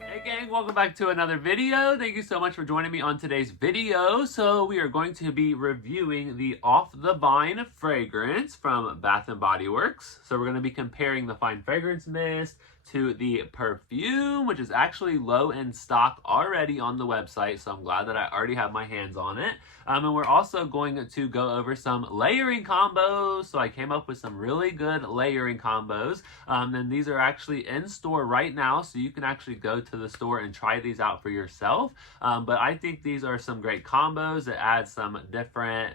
Hey gang, welcome back to another video. Thank you so much for joining me on today's video. So we are going to be reviewing the Off the Vine fragrance from Bath & Body Works. So we're going to be comparing the Fine Fragrance Mist to the perfume, which is actually low in stock already on the website. So I'm glad that I already have my hands on it. And we're also going to go over some layering combos. So I came up with some really good layering combos. And these are actually in store right now. So you can actually go to the store and try these out for yourself. But I think these are some great combos that add some different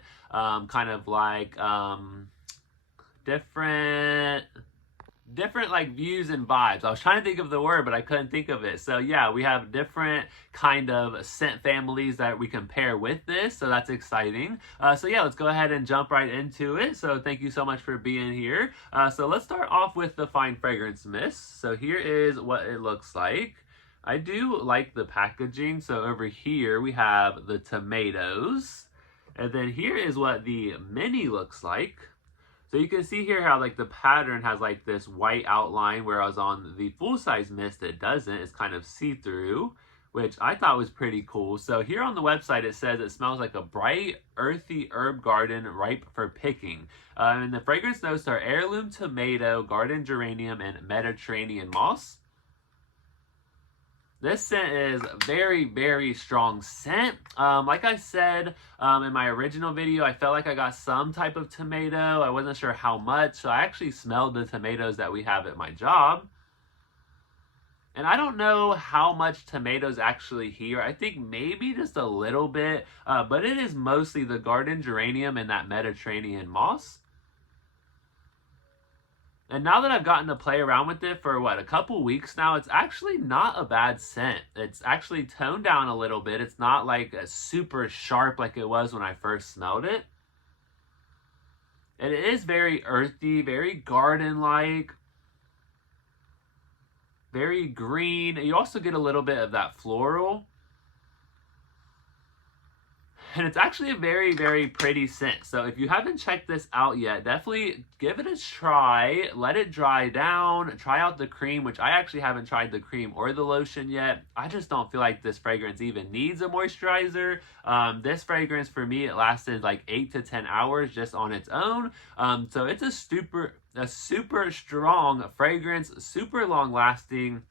different like views and vibes. I was trying to think of the word, but I couldn't think of it. So yeah, we have different kind of scent families that we can pair with this. So that's exciting. So yeah, let's go ahead and jump right into it. So thank you so much for being here. So let's start off with the Fine Fragrance Mist. So here is what it looks like. I do like the packaging. So over here we have the tomatoes. And then here is what the mini looks like. So you can see here how like the pattern has like this white outline, whereas on the full-size mist it doesn't. It's kind of see-through, which I thought was pretty cool. So here on the website it says it smells like a bright, earthy herb garden ripe for picking. And the fragrance notes are heirloom tomato, garden geranium, and Mediterranean moss. This scent is very, very strong scent. Like I said in my original video, I felt like I got some type of tomato. I wasn't sure how much, so I actually smelled the tomatoes that we have at my job. And I don't know how much tomatoes actually here. I think maybe just a little bit, but it is mostly the garden geranium and that Mediterranean moss. And now that I've gotten to play around with it for, a couple weeks now, it's actually not a bad scent. It's actually toned down a little bit. It's not like a super sharp like it was when I first smelled it. And it is very earthy, very garden-like, very green. You also get a little bit of that floral. And it's actually a very, very pretty scent. So if you haven't checked this out yet, definitely give it a try. Let it dry down. Try out the cream, which I actually haven't tried the cream or the lotion yet. I just don't feel like this fragrance even needs a moisturizer. This fragrance, for me, it lasted like 8 to 10 hours just on its own. So it's a super strong fragrance, super long lasting.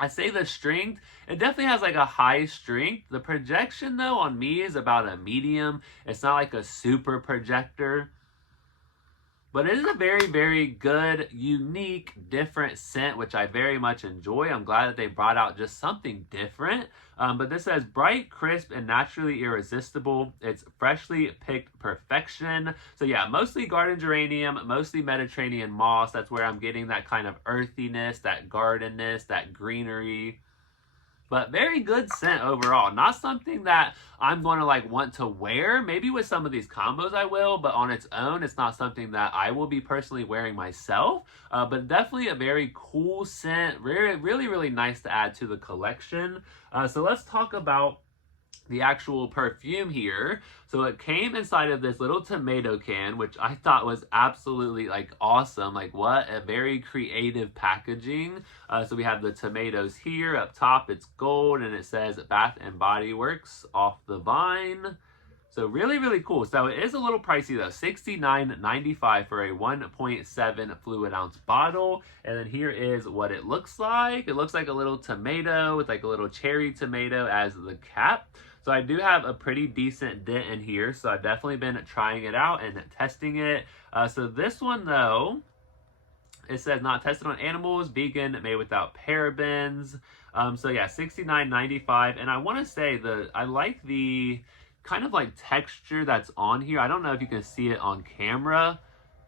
I say the strength, it definitely has like a high strength. The projection though on me is about a medium. It's not like a super projector. But it is a very, very good, unique, different scent, which I very much enjoy. I'm glad that they brought out just something different. But this says bright, crisp, and naturally irresistible. It's freshly picked perfection. So yeah, mostly garden geranium, mostly Mediterranean moss. That's where I'm getting that kind of earthiness, that gardenness, that greenery. But very good scent overall. Not something that I'm going to like want to wear. Maybe with some of these combos I will, but on its own, it's not something that I will be personally wearing myself. But definitely a very cool scent. Really, really nice to add to the collection. So let's talk about the actual perfume here. So it came inside of this little tomato can, which I thought was absolutely like awesome. Like what a very creative packaging. So we have the tomatoes here up top. It's gold and it says Bath & Body Works Off the Vine. So really, really cool. So it is a little pricey though, $69.95 for a 1.7 fluid ounce bottle. And then here is what it looks like. It looks like a little tomato with like a little cherry tomato as the cap. So I do have a pretty decent dent in here. So I've definitely been trying it out and testing it. So this one though, it says not tested on animals, vegan, made without parabens. So yeah, $69.95. And I want to say I like the kind of like texture that's on here. I don't know if you can see it on camera,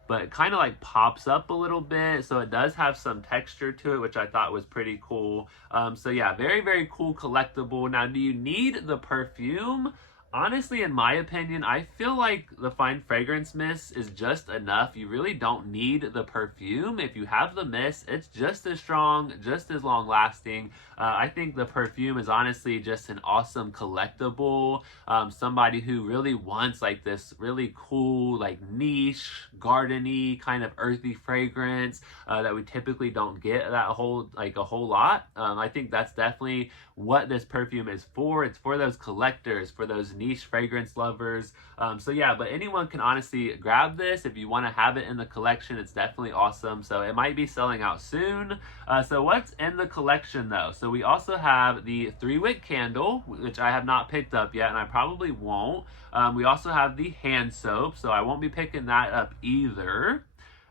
but it kind of like pops up a little bit. So it does have some texture to it, which I thought was pretty cool. So yeah, very, very cool collectible. Now, do you need the perfume? Honestly, in my opinion, I feel like the Fine Fragrance Mist is just enough. You really don't need the perfume. If you have the mist, it's just as strong, just as long lasting. I think the perfume is honestly just an awesome collectible. Somebody who really wants like this really cool, like niche, gardeny, kind of earthy fragrance that we typically don't get that whole like a whole lot. I think that's definitely what this perfume is for. It's for those collectors, for those niche fragrance lovers. So yeah, but anyone can honestly grab this if you want to have it in the collection. It's definitely awesome. So it might be selling out soon. So what's in the collection though? So we also have the 3-wick candle, which I have not picked up yet, and I probably won't. We also have the hand soap, so I won't be picking that up either.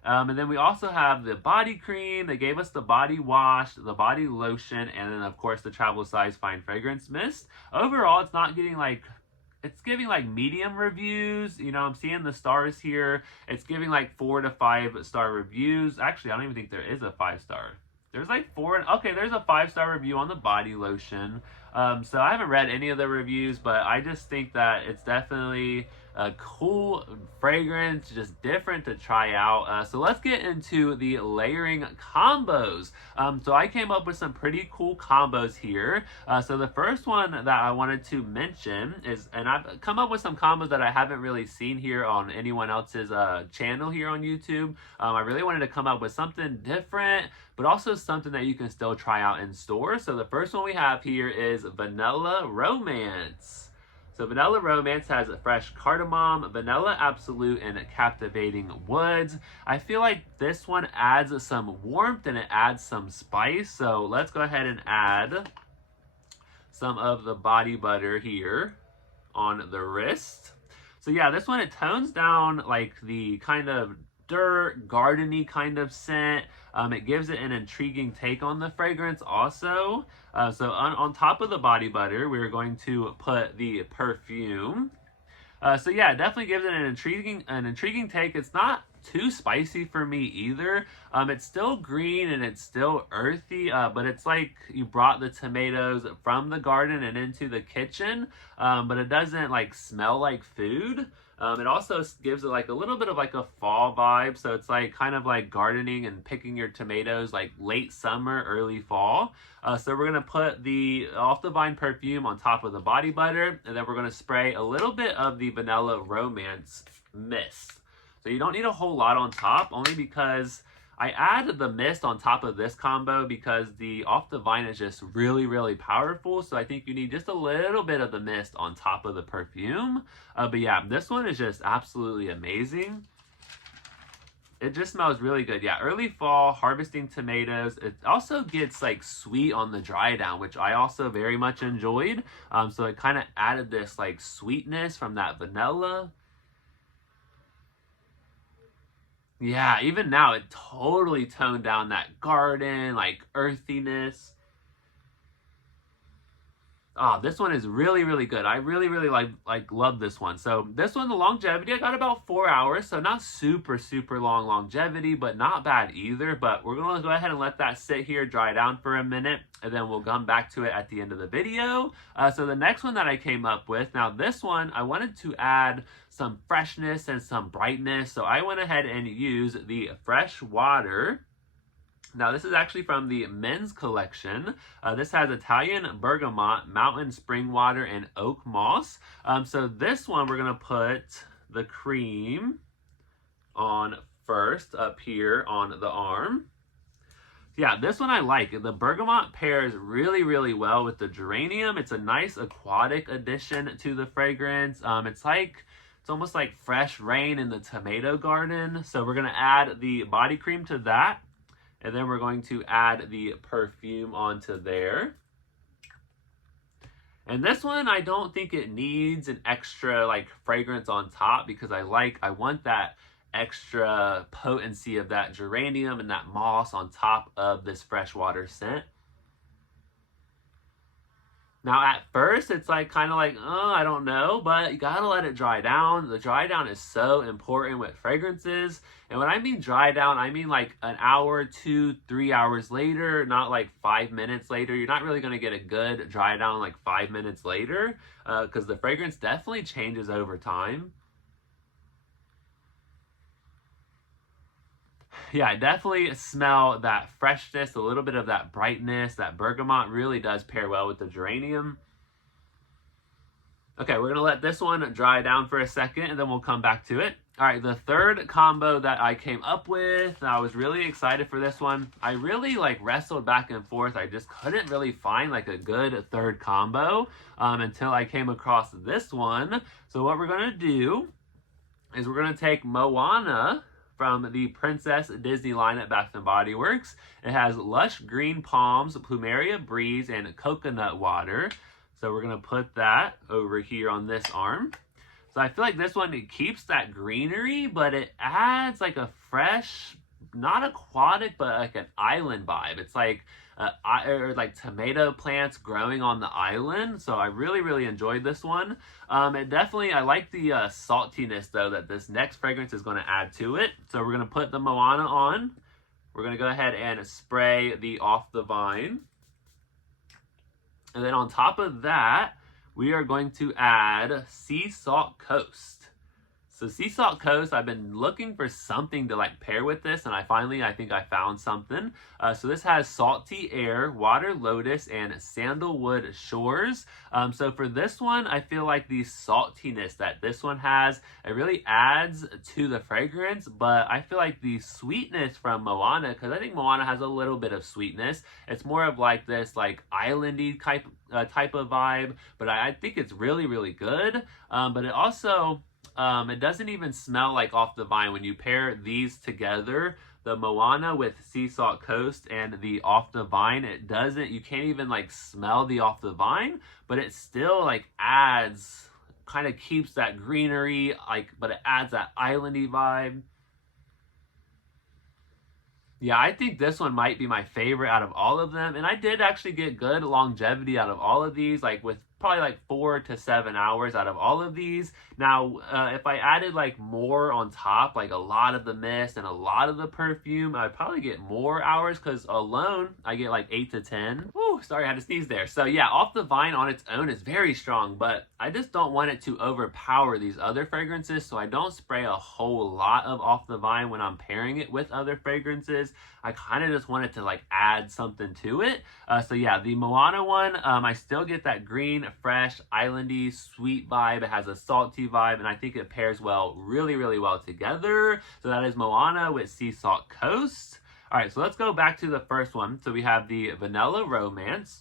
And then we also have the body cream. They gave us the body wash, the body lotion, and then of course the travel size fine fragrance mist. Overall, it's giving like medium reviews. You know, I'm seeing the stars here. It's giving like 4 to 5 star reviews. Actually, I don't even think there is a 5-star. There's like 4. Okay, there's a 5-star review on the body lotion. So I haven't read any of the reviews, but I just think that it's definitely a cool fragrance, just different to try out. So let's get into the layering combos. So I came up with some pretty cool combos here. So the first one that I wanted to mention is, and I've come up with some combos that I haven't really seen here on anyone else's channel here on YouTube. I really wanted to come up with something different, but also something that you can still try out in store. So the first one we have here is Vanilla Romance. So Vanilla Romance has fresh cardamom, vanilla absolute, and captivating woods. I feel like this one adds some warmth and it adds some spice. So let's go ahead and add some of the body butter here on the wrist. So yeah, this one, it tones down like the kind of dirt, gardeny kind of scent. It gives it an intriguing take on the fragrance also. So on top of the body butter, we're going to put the perfume. So yeah, it definitely gives it an intriguing take. It's not too spicy for me either. It's still green and it's still earthy, but it's like you brought the tomatoes from the garden and into the kitchen, but it doesn't like smell like food. It also gives it like a little bit of like a fall vibe. So it's like kind of like gardening and picking your tomatoes like late summer, early fall. So we're going to put the Off the Vine perfume on top of the body butter. And then we're going to spray a little bit of the Vanilla Romance mist. So you don't need a whole lot on top, only because I added the mist on top of this combo because the Off the Vine is just really, really powerful. So I think you need just a little bit of the mist on top of the perfume. But yeah, this one is just absolutely amazing. It just smells really good. Yeah, early fall, harvesting tomatoes. It also gets like sweet on the dry down, which I also very much enjoyed. So it kind of added this like sweetness from that vanilla. Yeah, even now it totally toned down that garden, like earthiness. Oh, this one is really, really good. I really, really love this one. So this one, the longevity, I got about 4 hours. So not super, super long longevity, but not bad either. But we're going to go ahead and let that sit here, dry down for a minute, and then we'll come back to it at the end of the video. So the next one that I came up with, now this one, I wanted to add some freshness and some brightness. So I went ahead and used the fresh water. Now, this is actually from the men's collection. This has Italian bergamot, mountain spring water, and oak moss. So this one, we're going to put the cream on first up here on the arm. Yeah, this one I like. The bergamot pairs really, really well with the geranium. It's a nice aquatic addition to the fragrance. It's almost like fresh rain in the tomato garden. So we're going to add the body cream to that. And then we're going to add the perfume onto there. And this one, I don't think it needs an extra like fragrance on top because I want that extra potency of that geranium and that moss on top of this freshwater scent. Now, at first, it's like kind of like, oh, I don't know, but you gotta let it dry down. The dry down is so important with fragrances. And when I mean dry down, I mean like an hour, 2, 3 hours later, not like 5 minutes later. You're not really gonna get a good dry down like 5 minutes later, because the fragrance definitely changes over time. Yeah, I definitely smell that freshness, a little bit of that brightness. That bergamot really does pair well with the geranium. Okay, we're gonna let this one dry down for a second and then we'll come back to it. All right, the third combo that I came up with, I was really excited for this one. I really like wrestled back and forth. I just couldn't really find like a good third combo until I came across this one. So what we're gonna do is we're gonna take Moana from the Princess Disney line at Bath & Body Works. It has lush green palms, plumeria breeze, and coconut water. So we're gonna put that over here on this arm. So I feel like this one, it keeps that greenery, but it adds like a fresh, not aquatic, but like an island vibe. It's like like tomato plants growing on the island. So I really, really enjoyed this one. It definitely, I like the saltiness though that this next fragrance is going to add to it. So we're going to put the Moana on. We're going to go ahead and spray the Off the Vine. And then on top of that, we are going to add Sea Salt Coast. So Sea Salt Coast, I've been looking for something to like pair with this, and I think I found something. So this has salty air, water lotus, and sandalwood shores. So for this one, I feel like the saltiness that this one has, it really adds to the fragrance, but I feel like the sweetness from Moana, because I think Moana has a little bit of sweetness. It's more of like this like islandy type of vibe, but I think it's really, really good. But it also, it doesn't even smell like Off the Vine. When you pair these together, the Moana with Sea Salt Coast and the Off the Vine, it doesn't, you can't even like smell the Off the Vine, but it still like adds, kind of keeps that greenery, like, but it adds that islandy vibe. Yeah, I think this one might be my favorite out of all of them. And I did actually get good longevity out of all of these, like with probably like 4 to 7 hours out of all of these. Now, if I added like more on top, like a lot of the mist and a lot of the perfume, I'd probably get more hours, because alone I get like 8 to 10. Woo, sorry, I had to sneeze there. So yeah, Off the Vine on its own is very strong, but I just don't want it to overpower these other fragrances, so I don't spray a whole lot of Off the Vine when I'm pairing it with other fragrances. I kind of just wanted to like add something to it. So yeah, the Moana one, I still get that green, fresh, islandy, sweet vibe. It has a salty vibe, and I think it pairs well, really, really well together. So that is Moana with Sea Salt Coast. All right, so let's go back to the first one. So we have the Vanilla Romance.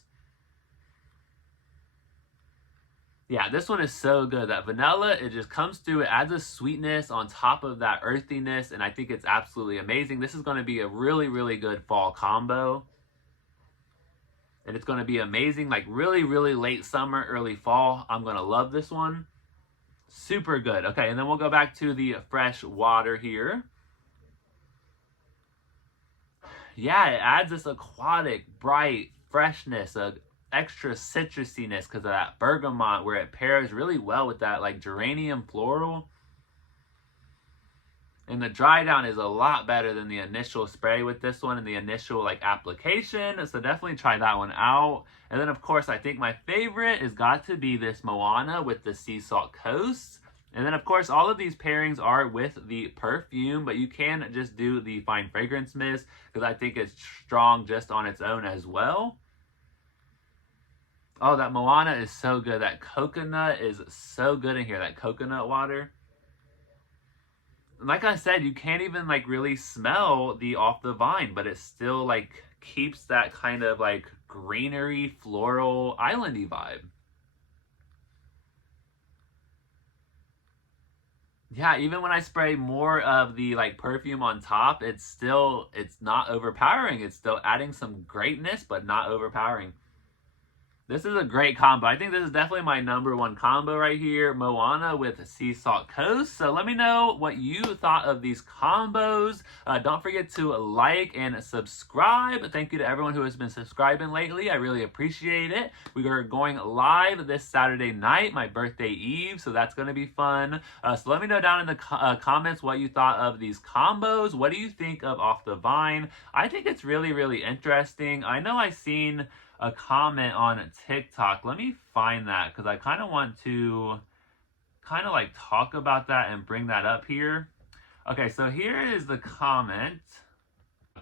Yeah, this one is so good. That vanilla, it just comes through. It adds a sweetness on top of that earthiness, and I think it's absolutely amazing. This is going to be a really, really good fall combo. And it's going to be amazing, like really, really late summer, early fall. I'm going to love this one. Super good. Okay, and then we'll go back to the fresh water here. Yeah, it adds this aquatic, bright freshness, a extra citrusiness because of that bergamot, where it pairs really well with that like geranium floral. And the dry down is a lot better than the initial spray with this one and the initial like application. So definitely try that one out. And then of course, I think my favorite has got to be this Moana with the Sea Salt Coast. And then of course, all of these pairings are with the perfume, but you can just do the fine fragrance mist because I think it's strong just on its own as well. Oh, that Moana is so good. That coconut is so good in here, that coconut water. Like I said, you can't even like really smell the Off the Vine, but it still like keeps that kind of like greenery, floral, islandy vibe. Yeah, even when I spray more of the like perfume on top, it's not overpowering. It's still adding some greatness, but not overpowering. This is a great combo. I think this is definitely my #1 combo right here. Moana with Sea Salt Coast. So let me know what you thought of these combos. Don't forget to like and subscribe. Thank you to everyone who has been subscribing lately. I really appreciate it. We are going live this Saturday night, my birthday eve. So that's going to be fun. So let me know down in the comments what you thought of these combos. What do you think of Off the Vine? I think it's really, really interesting. I know I've seen a comment on TikTok. Let me find that because I kind of want to like talk about that and bring that up here. Okay, so here is the comment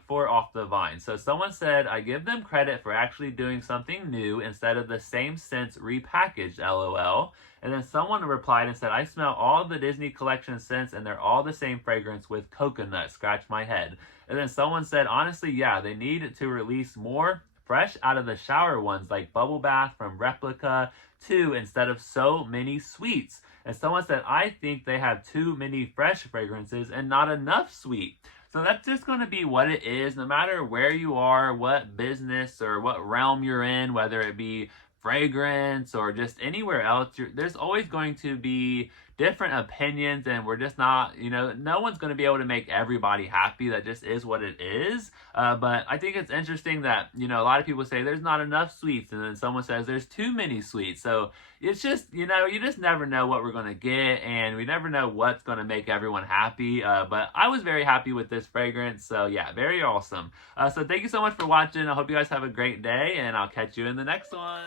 for Off the Vine. So someone said, I give them credit for actually doing something new instead of the same scents repackaged, LOL. And then someone replied and said, I smell all the Disney collection scents and they're all the same fragrance with coconut, scratch my head. And then someone said, honestly, yeah, they need to release more fresh out of the shower ones like Bubble Bath from Replica too, instead of so many sweets. And someone said, I think they have too many fresh fragrances and not enough sweet. So that's just going to be what it is, no matter where you are, what business or what realm you're in, whether it be fragrance or just anywhere else, there's always going to be different opinions, and we're just not, no one's going to be able to make everybody happy. That just is what it is. But I think it's interesting that, a lot of people say there's not enough sweets, and then someone says there's too many sweets. So it's just, you just never know what we're going to get, and we never know what's going to make everyone happy. But I was very happy with this fragrance. So yeah, very awesome. So thank you so much for watching. I hope you guys have a great day, and I'll catch you in the next one.